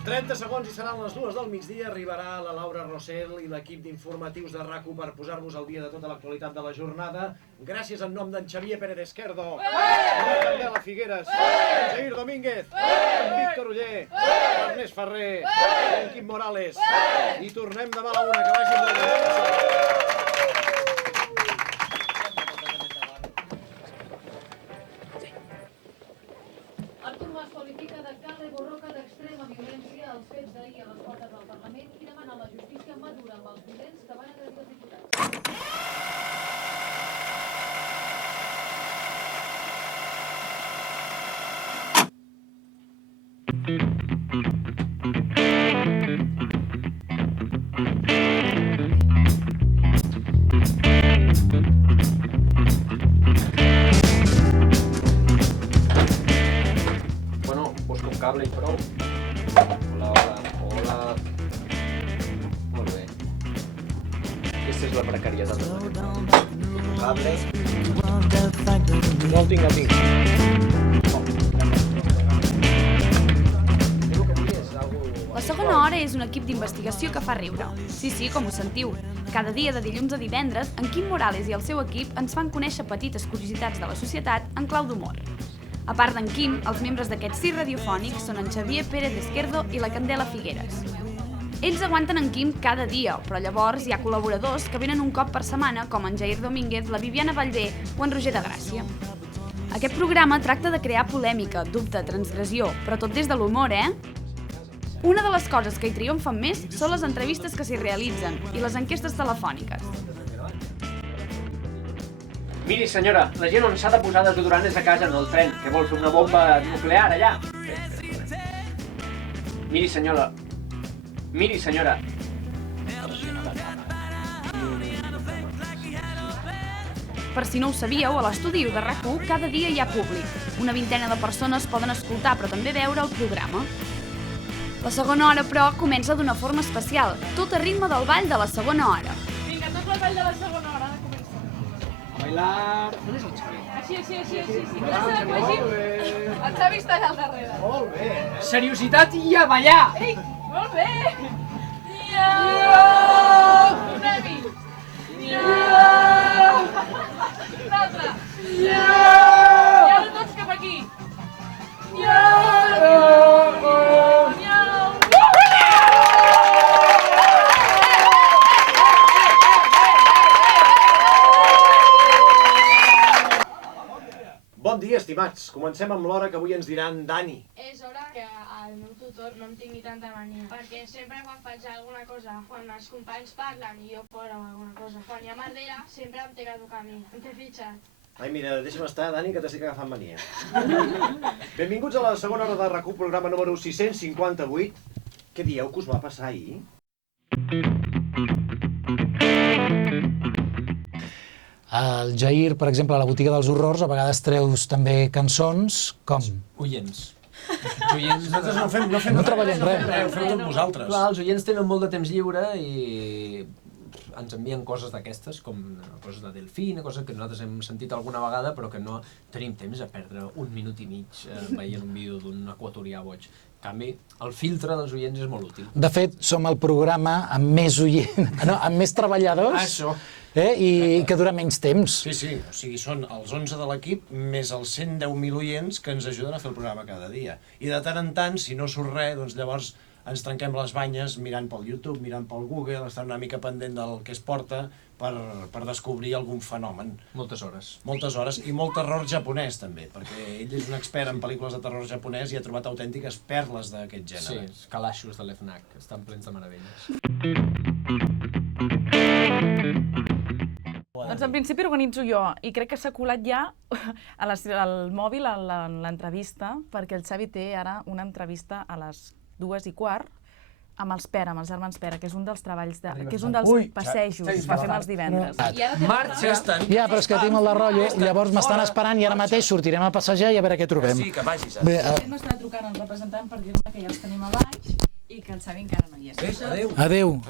30 segons i seran les 2 del migdia. Arribarà la Laura Rossell i l'equip d'informatius de RAC1 per posar-vos al dia de tota l'actualitat de la jornada. Gràcies en nom d'en Xavier Pérez Esquerdo, en Candela Figueres, en Jair Domínguez, en Víctor Oller, en Ernest Ferrer, en Quim Morales. I tornem demà a la 1, que vagi molt bé. Qualifica de cala i borroca d'extrema violència els fets d'ahir a les portes del Parlament i demana la justícia madura amb els violents que van agredir els diputats. Cable i prou. Hola. Molt bé. Aquesta és la precarietat. Cable. No el tinc a mi. La segona hora és un equip d'investigació que fa riure. Sí, com ho sentiu. Cada dia de dilluns a divendres, en Quim Morales i el seu equip ens fan conèixer petites curiositats de la societat en clau d'humor. A part d'en Quim, els membres d'aquest circ radiofònic són en Xavier Pérez Esquerdo i la Candela Figueres. Ells aguanten en Quim cada dia, però llavors hi ha col·laboradors que venen un cop per setmana, com en Jair Domínguez, la Viviana Vallvé o en Roger de Gràcia. Aquest programa tracta de crear polèmica, dubte, transgressió, però tot des de l'humor, Una de les coses que hi triomfen més són les entrevistes que s'hi realitzen i les enquestes telefòniques. Miri, senyora, la gent on s'ha de posar desodorant és a casa, no al tren. Què vol fer, una bomba nuclear allà? Miri, senyora. Per si no ho sabíeu, a l'estudi de RAC1 cada dia hi ha públic. Una vintena de persones poden escoltar, però també veure el programa. La segona hora, però, comença d'una forma especial, tot a ritme del ball de la segona hora. Vinga, tot el ball de la segona hora, Bailar. On és el Xavi? Així. El Xavi està allà al darrere. Molt bé. Seriositat i a ballar! Ei, molt bé! Tornem-hi! Un altre! I ara tots cap aquí! Bon dia, estimats. Comencem amb l'hora que avui ens dirà en Dani. És hora que el meu tutor no em tingui tanta mania, perquè sempre quan faig alguna cosa, quan els companys parlen i jo fora o alguna cosa, quan hi ha merdera, sempre em té que tocar a mi. Em té fitxat. Ai, mira, deixa'm estar, Dani, que t'estic agafant mania. Benvinguts a la segona hora de RAC1, programa número 658. Què dieu que us va passar ahir? El Jair, per exemple, a la botiga dels horrors, a vegades treus també cançons com... Oients. Nosaltres No treballem res. Ho feu tot vosaltres. Clar, els oients tenen molt de temps lliure i ens envien coses d'aquestes, com coses de Delfín, coses que nosaltres hem sentit alguna vegada, però que no tenim temps a perdre un minut i mig veient un vídeo d'un equatorià boig. En canvi, el filtre dels oients és molt útil. De fet, som el programa amb més amb més treballadors. Això. I que dura menys temps. Sí, o sigui, són els 11 de l'equip més els 110.000 oients que ens ajuden a fer el programa cada dia. I de tant en tant, si no surt res, doncs llavors ens trenquem les banyes mirant pel YouTube, mirant pel Google, estar una mica pendent del que es porta per descobrir algun fenomen. Moltes hores. Moltes hores, i molt terror japonès també, perquè ell és un expert en pel·lícules de terror japonès i ha trobat autèntiques perles d'aquest gènere. Sí, els calaixos de l'FNAC, estan plens de meravelles. Doncs en principi organitzo jo i crec que s'ha colat ja al mòbil a l'entrevista, perquè el Xavi té ara una entrevista a les 2:15 amb els Pera, amb els germans Pera, que és un dels treballs, que és un dels passejos que fem els divendres. Marxa! Ja, però és que tinc el de rotllo, llavors m'estan esperant i ara mateix sortirem a passejar i a veure què trobem. Sí, que vagis. M'està trucant el representant per dir-me que ja els tenim a baix i que el Xavi encara no hi és. Adéu.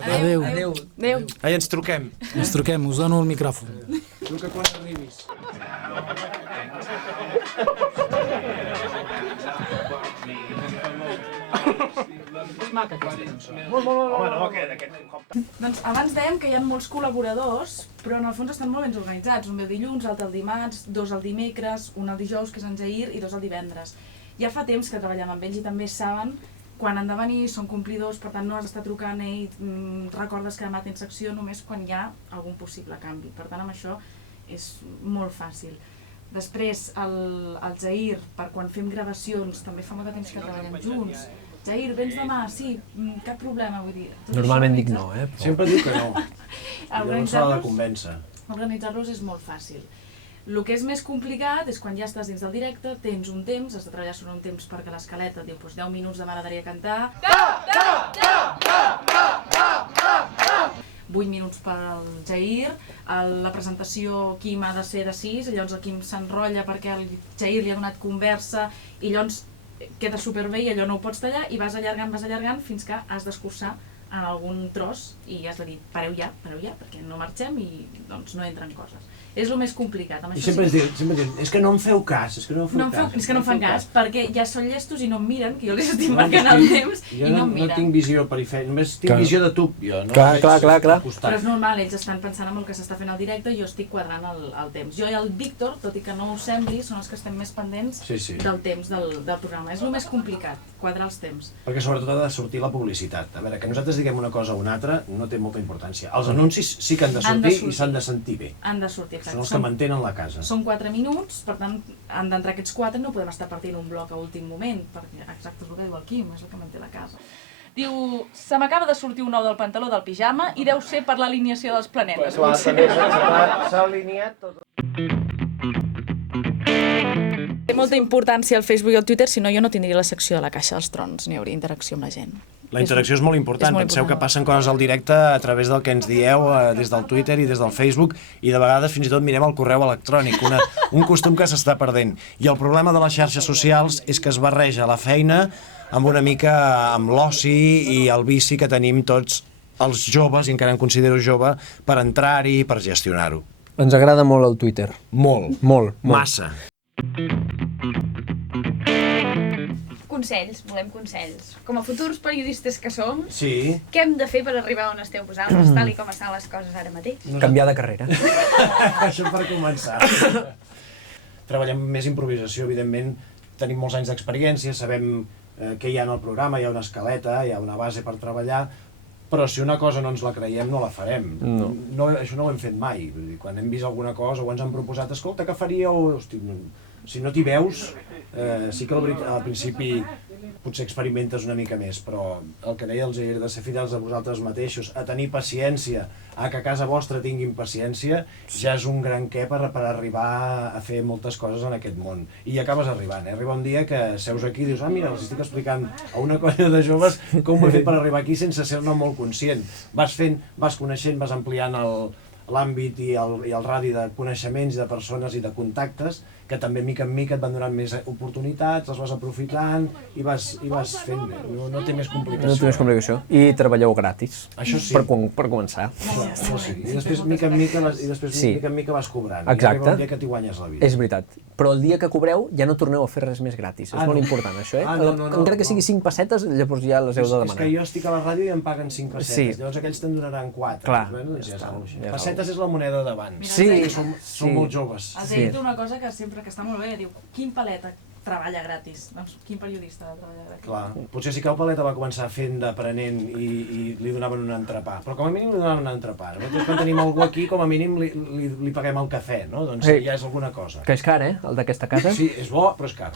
Ai, ens truquem. Ens truquem, us dono el micròfon. Truca quan arribis. És maca aquesta cançó. Molt. Home, no, aquest... Doncs abans dèiem que hi ha molts col·laboradors, però en el fons estan molt ben organitzats. Un ve el dilluns, l'altre el dimarts, 2 el dimecres, un el dijous, que és en Jair, i 2 el divendres. Ja fa temps que treballem amb ells i també saben quan han de venir, són complidors, per tant no has d'estar trucant i recordes que demà tens secció només quan hi ha algun possible canvi. Per tant, amb això és molt fàcil. Després, el Jair, per quan fem gravacions, també fa molt de temps que treballem junts. Jair, vens demà? Sí, cap problema, vull dir... Normalment dic no, Sempre diu que no. Llavors s'ha de convèncer. Organitzar-los és molt fàcil. El que és més complicat és quan ja estàs dins del directe, tens un temps, has de treballar sobre un temps perquè l'escaleta diu 10 minuts de m'agradaria cantar, 8 minuts pel Jair, la presentació Quim ha de ser de 6, llavors el Quim s'enrotlla perquè el Jair li ha donat conversa i llavors queda superbé i allò no ho pots tallar i vas allargant fins que has d'escurçar en algun tros i has de dir pareu ja, perquè no marxem i doncs no entren coses. És el més complicat. I sempre diuen, és que no em feu cas, és que no em feu cas. És que no em fan cas, perquè ja són llestos i no em miren, que jo els estic marcant el temps i no em miren. Jo no tinc visió perifèrica, només tinc visió de tub, jo. Clar. Però és normal, ells estan pensant en el que s'està fent al directe i jo estic quadrant el temps. Jo i el Víctor, tot i que no ho sembli, són els que estem més pendents del temps del programa. És el més complicat, quadrar els temps. Perquè sobretot ha de sortir la publicitat. A veure, que nosaltres diguem una cosa o una altra no té molta importància. Els anuncis sí que han de sortir i s'han de sentir bé. Han de sortir, exacte. Són els que mantenen la casa. Són 4 minuts, per tant, han d'entrar aquests 4, no podem estar partint un bloc a últim moment, perquè exacte és el que diu el Quim, és el que manté la casa. Diu, se m'acaba de sortir un ou del pantaló del pijama i deu ser per l'alineació dels planetes. S'ha alineat tot. Té molta importància el Facebook i el Twitter, si no jo no tindria la secció de la Caixa dels Trons, ni hauria interacció amb la gent. La interacció és molt important. Penseu que passen coses al directe a través del que ens dieu des del Twitter i des del Facebook i de vegades fins i tot mirem el correu electrònic, un costum que s'està perdent. I el problema de les xarxes socials és que es barreja la feina amb una mica amb l'oci i el vici que tenim tots els joves, i encara em considero jove, per entrar-hi i per gestionar-ho. Ens agrada molt el Twitter. Molt. Massa. Consells, volem consells. Com a futurs periodistes que som, Sí. què hem de fer per arribar on esteu vosaltres, tal i com estan les coses ara mateix? Canviar de carrera. Això per començar. Treballem més improvisació, evidentment. Tenim molts anys d'experiència, sabem què hi ha en el programa, hi ha una escaleta, hi ha una base per treballar, però si una cosa no ens la creiem, no la farem. Això no ho hem fet mai. Vull dir, quan hem vist alguna cosa o ens han proposat, escolta, què faríeu? Hosti, si no t'hi veus, sí que al principi potser experimentes una mica més, però el que deia el Jair, de ser fidels a vosaltres mateixos, a tenir paciència, a que a casa vostra tinguin paciència, ja és un gran què per arribar a fer moltes coses en aquest món. I acabes arribant, Arriba un dia que seus aquí i dius, mira, els estic explicant a una colla de joves com ho he fet per arribar aquí sense ser-ne molt conscient. Vas fent, vas coneixent, vas ampliant l'àmbit i el radi de coneixements, de persones i de contactes, que també mica en mica et van donant més oportunitats, les vas aprofitant i vas fent bé. No té més complicació. No té més complicació. I treballeu gratis. Això sí. Per començar. I després mica en mica vas cobrant. Exacte. I arriba un dia que t'hi guanyes la vida. És veritat. Però el dia que cobreu ja no torneu a fer res més gratis. És molt important, això, Encara que sigui 5 pessetes, llavors ja les heu de demanar. És que jo estic a la ràdio i em paguen 5 pessetes. Llavors aquells te'n donaran 4. Clar. Pessetes és la moneda d'abans. Sí. Som molt joves. Els he dit una cosa que sempre que està molt bé, diu, quin paleta treballa gratis? Doncs quin periodista treballa gratis? Clar, potser sí que el Paleta va començar fent d'aprenent i li donaven un entrepà, però com a mínim li donaven un entrepà. Nosaltres quan tenim algú aquí, com a mínim li paguem el cafè, no? Doncs ja és alguna cosa. Que és car, el d'aquesta casa? Sí, és bo, però és car.